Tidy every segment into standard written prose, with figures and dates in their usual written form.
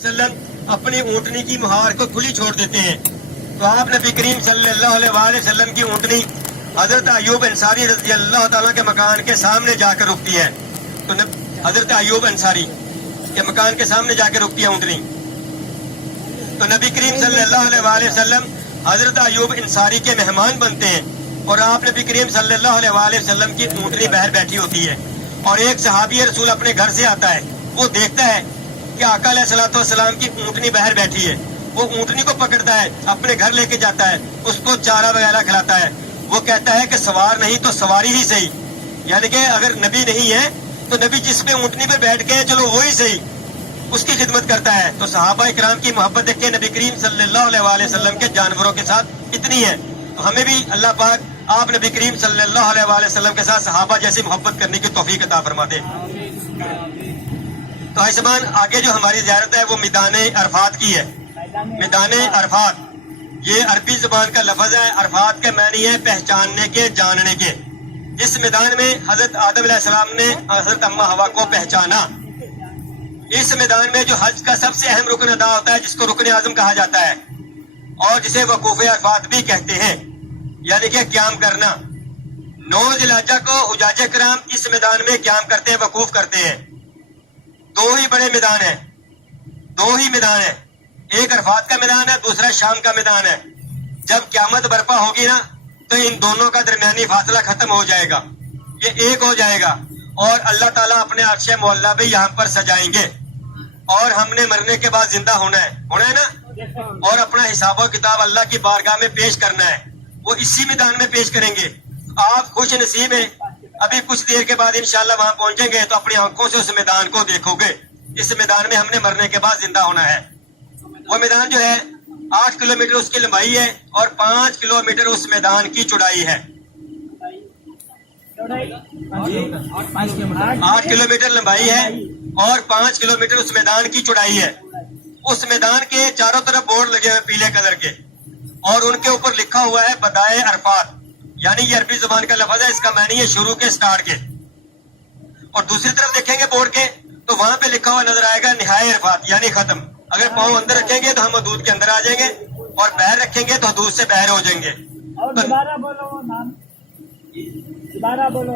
वसल्लम अपनी ऊँटनी की मुहार को खुली छोड़ देते हैं। तो आप नबी करीम सल्लल्लाहु अलैहि वसल्लम की ऊँटनी हजरत अय्यूब अंसारी रज़ी अल्लाह ताला के मकान के सामने जाकर रुकती है। तो हजरत अय्यूब अंसारी के मकान के सामने जाकर रुकती है ऊँटनी। तो नबी करीम सल्लल्लाहु अलैहि वसल्लम हजरत अय्यूब अंसारी के मेहमान बनते हैं और आप नबी करीम सल्लल्लाहु अलैहि वसल्लम की ऊँटनी बाहर बैठी होती है और एक सहाबी रसूल अपने घर से आता है। वो देखता है कि आका अलैहिस्सलाम की ऊँटनी बाहर बैठी है। वो ऊँटनी को पकड़ता है, अपने घर लेके जाता है, उसको चारा वगैरह खिलाता है। वो कहता है कि सवार नहीं तो सवारी ही सही, यानी कि अगर नबी नहीं है तो नबी जिस पे ऊँटनी पे बैठ के चलो वो ही सही, उसकी खिदमत करता है। तो सहाबा इकराम की मोहब्बत देख के नबी करीम सल्लल्लाहु अलैहि वसल्लम के जानवरों के साथ इतनी है, तो हमें भी अल्लाह पाक आप नबी करीम सल्लल्लाहु अलैहि वसल्लम के साथ सहाबा जैसी मोहब्बत करने की तौफीक अता फरमा दे। तो आइसमान आगे जो हमारी ज़ियारत है वो मैदान अरफात की है। मैदान अरफात ये अरबी ज़बान का लफ्ज़ है। अरफात के मानी है पहचानने के, जानने के। इस मैदान में हजरत आदम अलैहिस्सलाम ने हजरत अम्मा हवा को पहचाना। इस मैदान में जो हज का सबसे अहम रुकन अदा होता है, जिसको रुकन आज़म कहा जाता है और जिसे वकूफ़ अरफात भी कहते हैं, यानी कि क़याम करना। 9 ज़िलहज्जा को हुज्जाज किराम इस मैदान में क़याम करते हैं, वकूफ करते हैं। 2 ही बड़े मैदान है, 2 ही मैदान है। एक अरफात का मैदान है, दूसरा शाम का मैदान है। जब क़यामत बर्पा होगी ना तो इन दोनों का दरमियानी फासला खत्म हो जाएगा, ये एक हो जाएगा और अल्लाह ताला अपने अर्श मौला भी यहाँ पर सजाएंगे और हमने मरने के बाद जिंदा होना है ना, और अपना हिसाब किताब अल्लाह की बारगाह में पेश करना है। वो इसी मैदान में पेश करेंगे। आप खुश नसीब हैं, अभी कुछ देर के बाद इंशाल्लाह वहां पहुंचेंगे तो अपनी आंखों से उस मैदान को देखोगे। इस मैदान में हमने मरने के बाद जिंदा होना है। वो मैदान जो है 8 किलोमीटर उसकी लंबाई है और 5 किलोमीटर उस मैदान की चौड़ाई है। 8 किलोमीटर लंबाई है और 5 किलोमीटर उस मैदान की चौड़ाई है। उस मैदान के चारों तरफ बोर्ड लगे हुए पीले कलर के और उनके ऊपर लिखा हुआ है बदाए अरफात, यानी ये अरबी जुबान का लफ्ज है। इसका मानी है शुरू के, स्टार्ट के। और दूसरी तरफ देखेंगे बोर्ड के तो वहां पे लिखा हुआ नजर आएगा निहाए अरफात, यानी खत्म। अगर पाँव अंदर रखेंगे तो हम हदूद के अंदर आ जाएंगे और बाहर रखेंगे तो हदूद से बाहर हो जाएंगे। और दोबारा बोलो वो नाम, दोबारा बोलो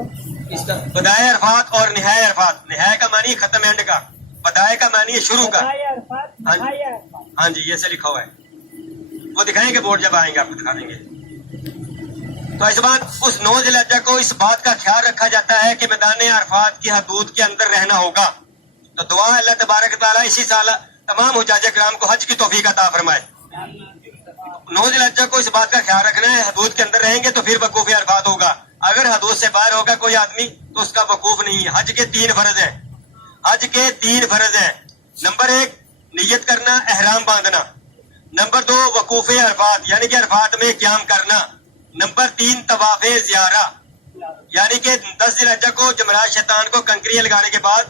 इसका बदाए अरफात और निहाए अरफात। निहाए का मानी खत्म, एंड का। बदाए का मानी है शुरू का। हाँ जी, ये से लिखा हुआ है। वो दिखाएंगे बोर्ड, जब आएंगे आपको दिखा देंगे। तो इस बात उस 9 ज़िलहज्जा को इस बात का ख्याल रखा जाता है कि मैदान अरफात की हदूद के अंदर रहना होगा। तो दुआ अल्लाह तबारक तआला इसी साल तमाम हुज्जाज किराम को हज की तौफीक अता फरमाए। 9 ज़िलहज्जा को इस बात का ख्याल रखना है, हदूद के अंदर रहेंगे तो फिर वकूफ अरफात होगा। अगर हदूद से बाहर होगा कोई आदमी तो उसका वकूफ नहीं है। हज के 3 फर्ज हैं, हज के 3 फर्ज हैं। नंबर 1 नियत करना, एहराम बांधना। नंबर 2 वकूफ अरफात, यानी कि अरफात में क़याम करना। नंबर 3 तवाफ़े ज़ियारा, यानी कि 10 ज़िलहज्जा को जमरात शैतान को कंकरियां लगाने के बाद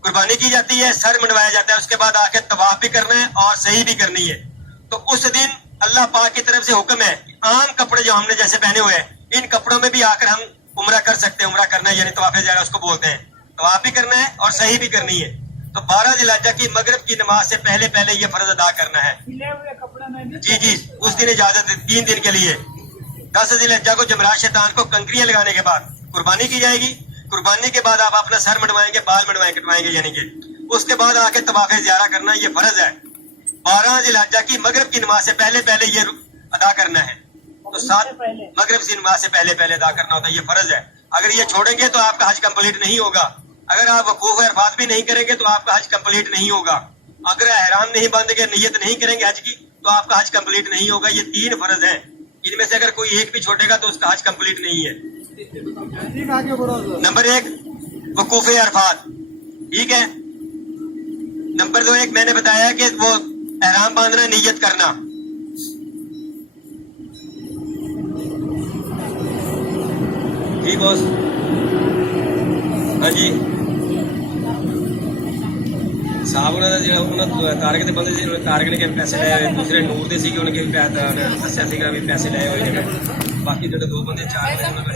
कुर्बानी की जाती है, सर मंडवाया जाता है। उसके बाद आके तवाफ भी करना है और सही भी करनी है। तो उस दिन अल्लाह पाक की तरफ से हुक्म है, आम कपड़े जो हमने जैसे पहने हुए हैं, इन कपड़ों में भी आकर हम उम्रा कर सकते हैं। उम्रा करना है यानी तवाफ़े ज़ियारा उसको बोलते हैं। तवाफ भी करना है और सही भी करनी है। तो 12 ज़िलहज्जा की मगरिब की नमाज से पहले पहले ये फर्ज अदा करना है। जी, उस दिन इजाजत 3 दिन के लिए। 10 ज़िलहज्जा को जमरात शैतान को कंकरियां लगाने के बाद कुर्बानी की जाएगी। कुर्बानी के बाद आप अपना सर मंडवाएंगे, बाल मंडवाएंगे, कटवाएंगे, यानी कि उसके बाद आके तवाफ़े ज़ियारा करना, ये फर्ज है। 12 ज़िलहज्जा की मगरिब की नमाज से पहले पहले ये अदा करना है। तो 7 मगरिब की नमाज से पहले पहले अदा करना होता है, ये फर्ज है। अगर ये छोड़ेंगे तो आपका हज कंप्लीट नहीं होगा। अगर आप वकूफ अरफात भी नहीं करेंगे तो आपका हज कंप्लीट नहीं होगा। अगर एहराम नहीं बांधेंगे, नियत नहीं करेंगे हज की, तो आपका हज कंप्लीट नहीं होगा। ये 3 फर्ज हैं, इनमें से अगर कोई एक भी छोड़ेगा तो उसका हज कंप्लीट नहीं है। नंबर 1 वकूफ अरफात, ठीक है। नंबर 2 एक मैंने बताया कि वो एहराम बांधना, नियत करना। ठीक बॉस, हाँ जी। साहब उन्होंने जो तारक के बंदे से तारक ने पैसे ले, दूसरे नूर दे सी उनके दसिया भी पैसे ले हुए। बाकी जो 2 बंदे 4 बंदे